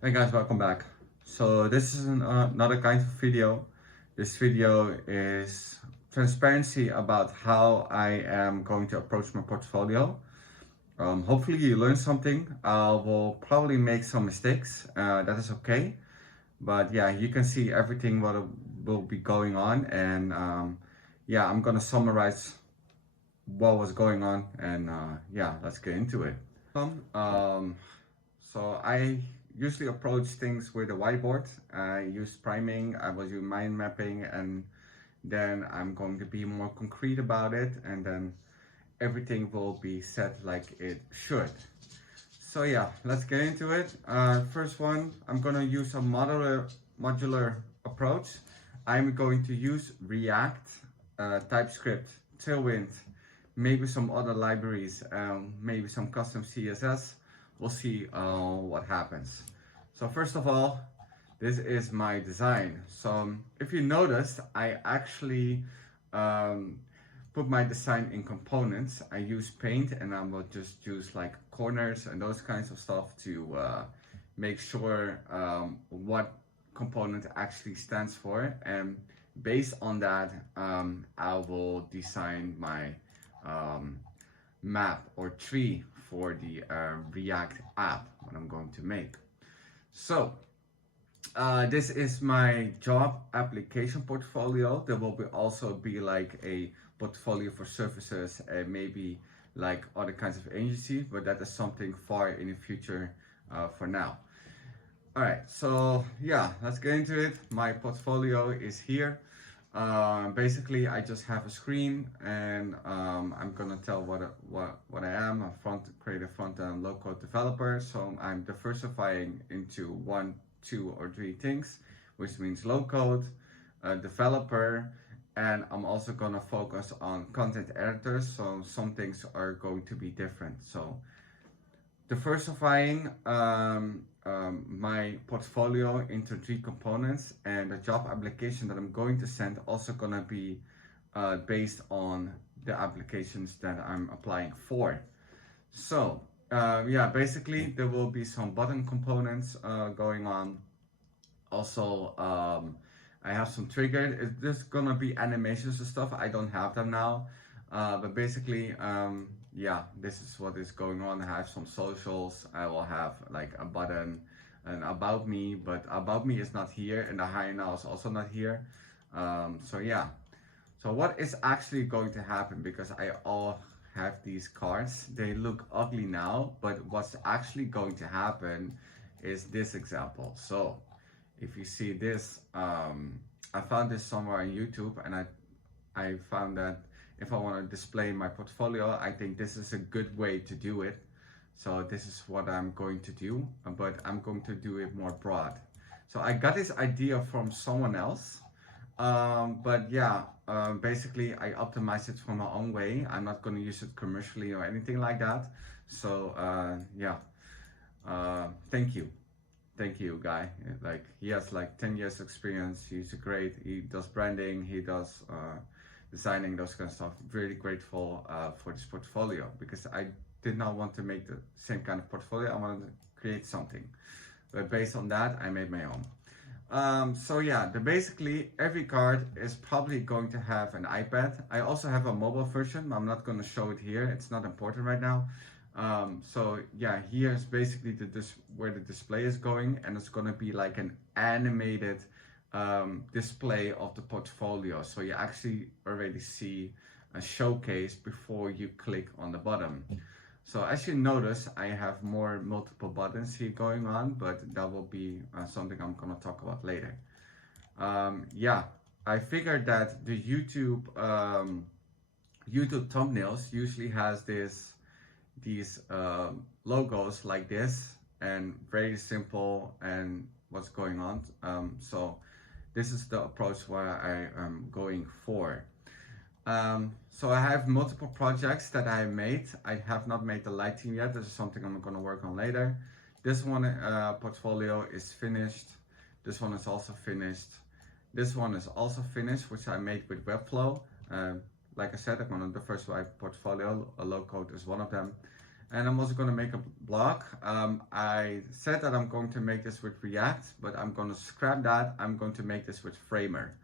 Hey guys, welcome back. So this is another kind of video. This video is transparency about how I am going to approach my portfolio. Hopefully you learn something. I will probably make some mistakes. That is okay. But yeah, you can see everything what will be going on, and yeah, I'm gonna summarize what was going on, and yeah, let's get into it. So I usually approach things with a whiteboard. I use priming, I will do mind mapping, and then I'm going to be more concrete about it, and then everything will be set like it should. So yeah, let's get into it. First one, I'm gonna use a modular approach. I'm going to use React, TypeScript, Tailwind, maybe some other libraries, maybe some custom CSS. We'll see what happens. So first of all, this is my design. So if you noticed, I actually um, put my design in components. I use paint and I will just use like corners and those kinds of stuff to make sure what component actually stands for, and based on that I will design my um, map or tree for the React app what I'm going to make. So this is my job application portfolio. There will also be like a portfolio for services and maybe like other kinds of agencies, but that is something far in the future for now. All right, so yeah, let's get into it. My portfolio is here. Basically, I just have a screen, and I'm gonna tell what I am. A creative front-end low-code developer. So I'm diversifying into one, two, or three things, which means low-code, developer, and I'm also gonna focus on content editors. So some things are going to be different. So diversifying my portfolio into three components, and the job application that I'm going to send also gonna be based on the applications that I'm applying for. So yeah, basically there will be some button components going on. Also, I have some triggered. There's gonna be animations and stuff. I don't have them now, but basically, yeah, this is what is going on. I have some socials. I will have like a button, and about me, but about me is not here, and the hi now is also not here. So yeah. So what is actually going to happen? Because I all have these cards. They look ugly now, but what's actually going to happen is this example. So if you see this, I found this somewhere on YouTube, and I found that if I want to display my portfolio, I think this is a good way to do it. So this is what I'm going to do, but I'm going to do it more broad. So I got this idea from someone else, but yeah, basically I optimized it from my own way. I'm not going to use it commercially or anything like that. So yeah, thank you. Thank you, guy. Like he has like 10 years experience. He's great. He does branding. He does designing, those kind of stuff. Really grateful for this portfolio, because I did not want to make the same kind of portfolio. I wanted to create something, but based on that, I made my own. So yeah, basically every card is probably going to have an iPad. I also have a mobile version. I'm not going to show it here. It's not important right now. So yeah, here's basically where the display is going, and it's going to be like an animated display of the portfolio. So you actually already see a showcase before you click on the button. So as you notice, I have more multiple buttons here going on, but that will be something I'm gonna talk about later. Yeah, I figured that the YouTube thumbnails usually has these logos like this, and very simple and what's going on. So this is the approach where I am going for. So I have multiple projects that I made. I have not made the light team yet. This is something I'm going to work on later. This one portfolio is finished. This one is also finished. This one is also finished, which I made with Webflow. Like I said, I'm going to diversify portfolio. A low code is one of them. And I'm also going to make a blog. I said that I'm going to make this with React, but I'm going to scrap that. I'm going to make this with Framer.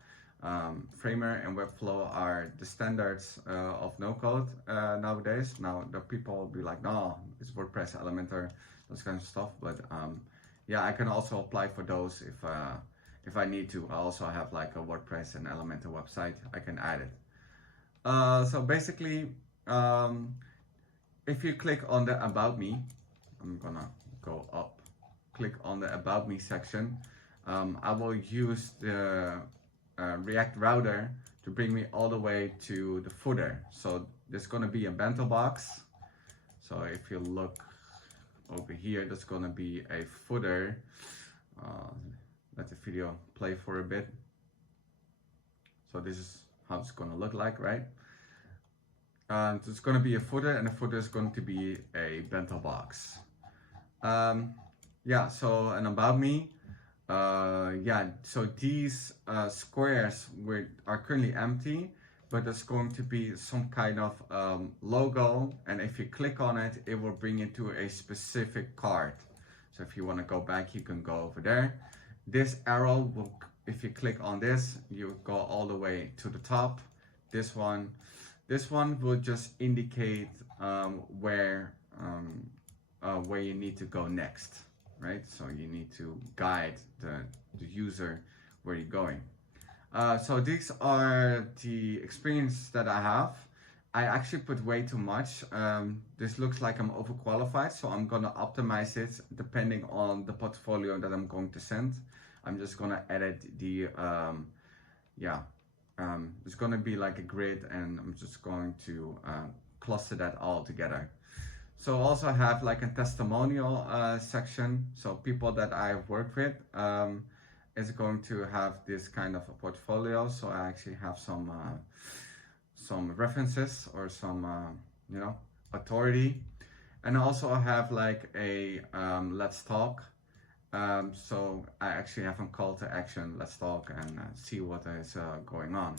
Framer and Webflow are the standards of no-code nowadays. Now the people will be like, no, it's WordPress, Elementor, those kinds of stuff. But yeah, I can also apply for those if I need to. I also have like a WordPress and Elementor website. I can add it. So basically, if you click on the About Me, I'm gonna go up, click on the About Me section. I will use the React router to bring me all the way to the footer. So there's gonna be a bento box. So if you look over here, there's gonna be a footer. Let the video play for a bit. So this is how it's gonna look like, right? So it's going to be a footer, and the footer is going to be a bento box. Yeah, so and about me, yeah, so these squares are currently empty, but there's going to be some kind of logo, and if you click on it, it will bring you to a specific card. So if you want to go back, you can go over there. This arrow will, if you click on this, you go all the way to the top. This one will just indicate where you need to go next, right? So you need to guide the user where you're going. So these are the experiences that I have. I actually put way too much. This looks like I'm overqualified, so I'm gonna optimize it depending on the portfolio that I'm going to send. I'm just gonna edit the, it's going to be like a grid, and I'm just going to cluster that all together. So also have like a testimonial section. So people that I've worked with is going to have this kind of a portfolio. So I actually have some references or some you know, authority, and also have like a let's talk. So I actually have a call to action, let's talk and see what is going on.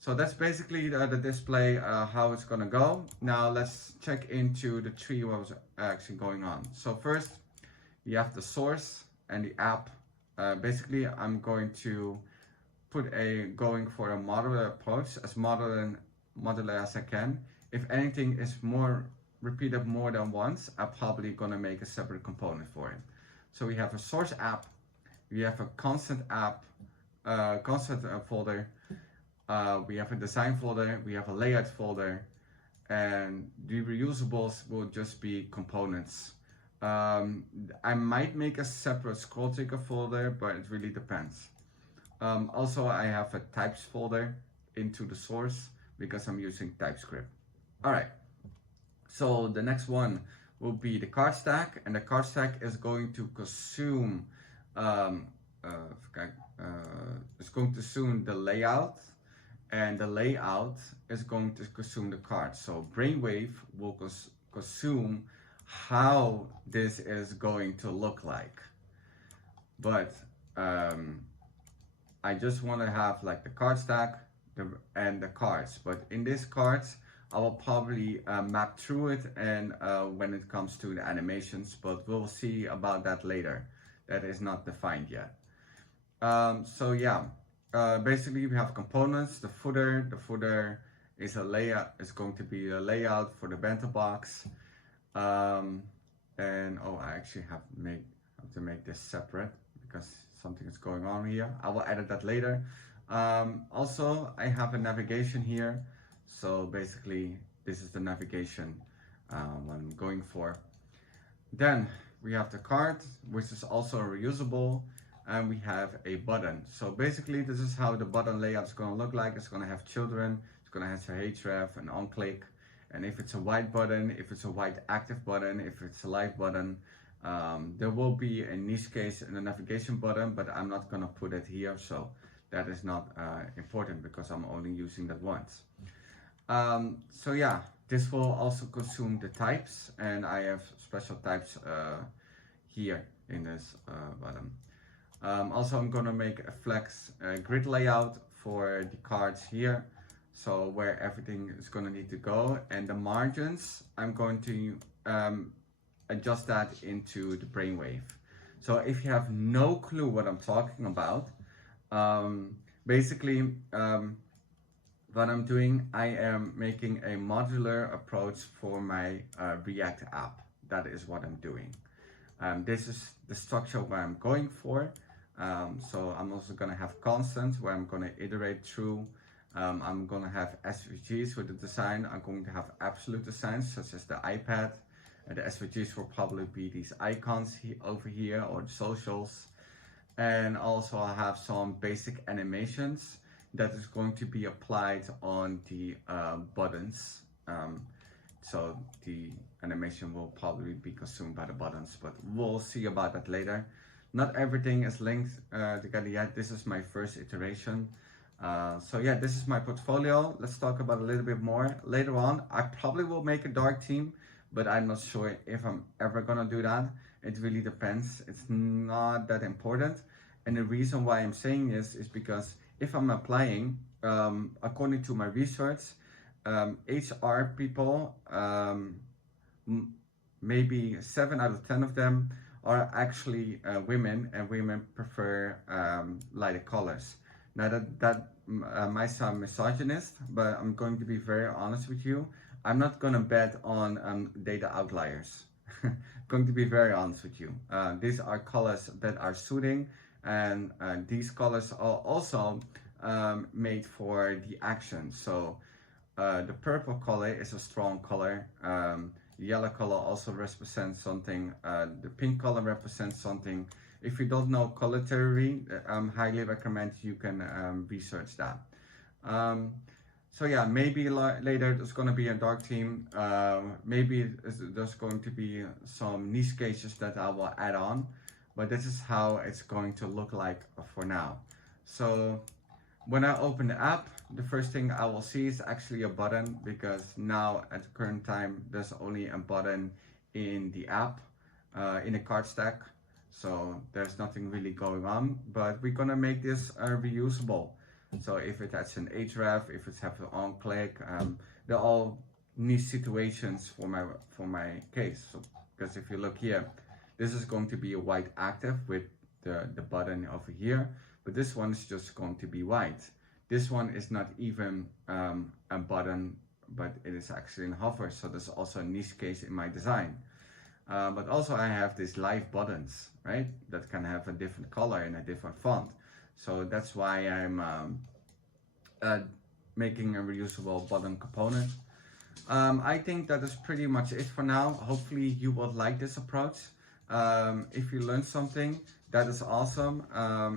So that's basically the display, how it's gonna go. Now let's check into the tree, what was actually going on. So first, you have the source and the app. Basically, I'm going to going for a modular approach, as modular as I can. If anything is repeated more than once, I'm probably gonna make a separate component for it. So we have a source app, we have a constant app, constant folder, we have a design folder, we have a layout folder, and the reusables will just be components. I might make a separate scroll trigger folder, but it really depends. Also, I have a types folder into the source because I'm using TypeScript. All right, so the next one will be the card stack, and the card stack is going to consume it's going to consume the layout, and the layout is going to consume the card. So Brainwave will consume how this is going to look like, but I just want to have like the card stack and the cards, but in these cards I will probably map through it, and when it comes to the animations, but we'll see about that later. That is not defined yet. So yeah, basically we have components. The footer is a layout. It's going to be a layout for the bento box. And oh, I actually have to make this separate because something is going on here. I will edit that later. Also, I have a navigation here. So basically, this is the navigation what I'm going for. Then we have the card, which is also reusable, and we have a button. So basically, this is how the button layout is going to look like. It's going to have children, it's going to have a href, an on-click, and if it's a white button, if it's a white active button, if it's a live button, there will be a niche case in the navigation button, but I'm not going to put it here, so that is not important because I'm only using that once. So yeah, this will also consume the types, and I have special types here in this button. Also, I'm gonna make a flex grid layout for the cards here, so where everything is gonna need to go, and the margins I'm going to adjust that into the brainwave. So if you have no clue what I'm talking about, basically what I'm doing, I am making a modular approach for my React app. That is what I'm doing. This is the structure where I'm going for. So I'm also going to have constants where I'm going to iterate through. I'm going to have SVGs with the design. I'm going to have absolute designs such as the iPad. The SVGs will probably be these icons over here, or the socials. And also I have some basic animations that is going to be applied on the buttons. So the animation will probably be consumed by the buttons, but we'll see about that later. Not everything is linked together yet. This is my first iteration. So yeah, this is my portfolio. Let's talk about a little bit more later on. I probably will make a dark theme, but I'm not sure if I'm ever gonna do that. It really depends. It's not that important. And the reason why I'm saying this is because if I'm applying, according to my research, HR people, maybe 7 out of 10 of them are actually women, and women prefer lighter colors. Now that might sound misogynist, but I'm going to be very honest with you. I'm not going to bet on data outliers. Going to be very honest with you. These are colors that are suiting, and these colors are also made for the action. So the purple color is a strong color. The yellow color also represents something. The pink color represents something. If you don't know color theory, I highly recommend you can research that. So yeah, maybe later there's going to be a dark theme. Maybe there's going to be some niche cases that I will add on. But this is how it's going to look like for now. So when I open the app, the first thing I will see is actually a button, because now at the current time there's only a button in the app, in the card stack. So there's nothing really going on, but we're gonna make this reusable. So if it has an href, if it's have an on click, they're all niche situations for my case. So because if you look here, this is going to be a white active with the button over here, but this one is just going to be white. This one is not even a button, but it is actually in hover. So there's also a niche case in my design. But also I have these live buttons, right? That can have a different color and a different font. So that's why I'm making a reusable button component. I think that is pretty much it for now. Hopefully you will like this approach. If you learned something, that is awesome.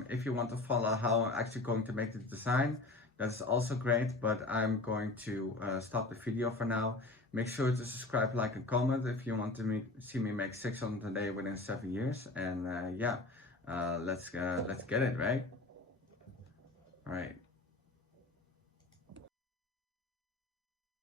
If you want to follow how I'm actually going to make the design, that's also great, but I'm going to stop the video for now. Make sure to subscribe, like, and comment if you want to see me make 600 a day within 7 years. And yeah, let's get it, right? All right.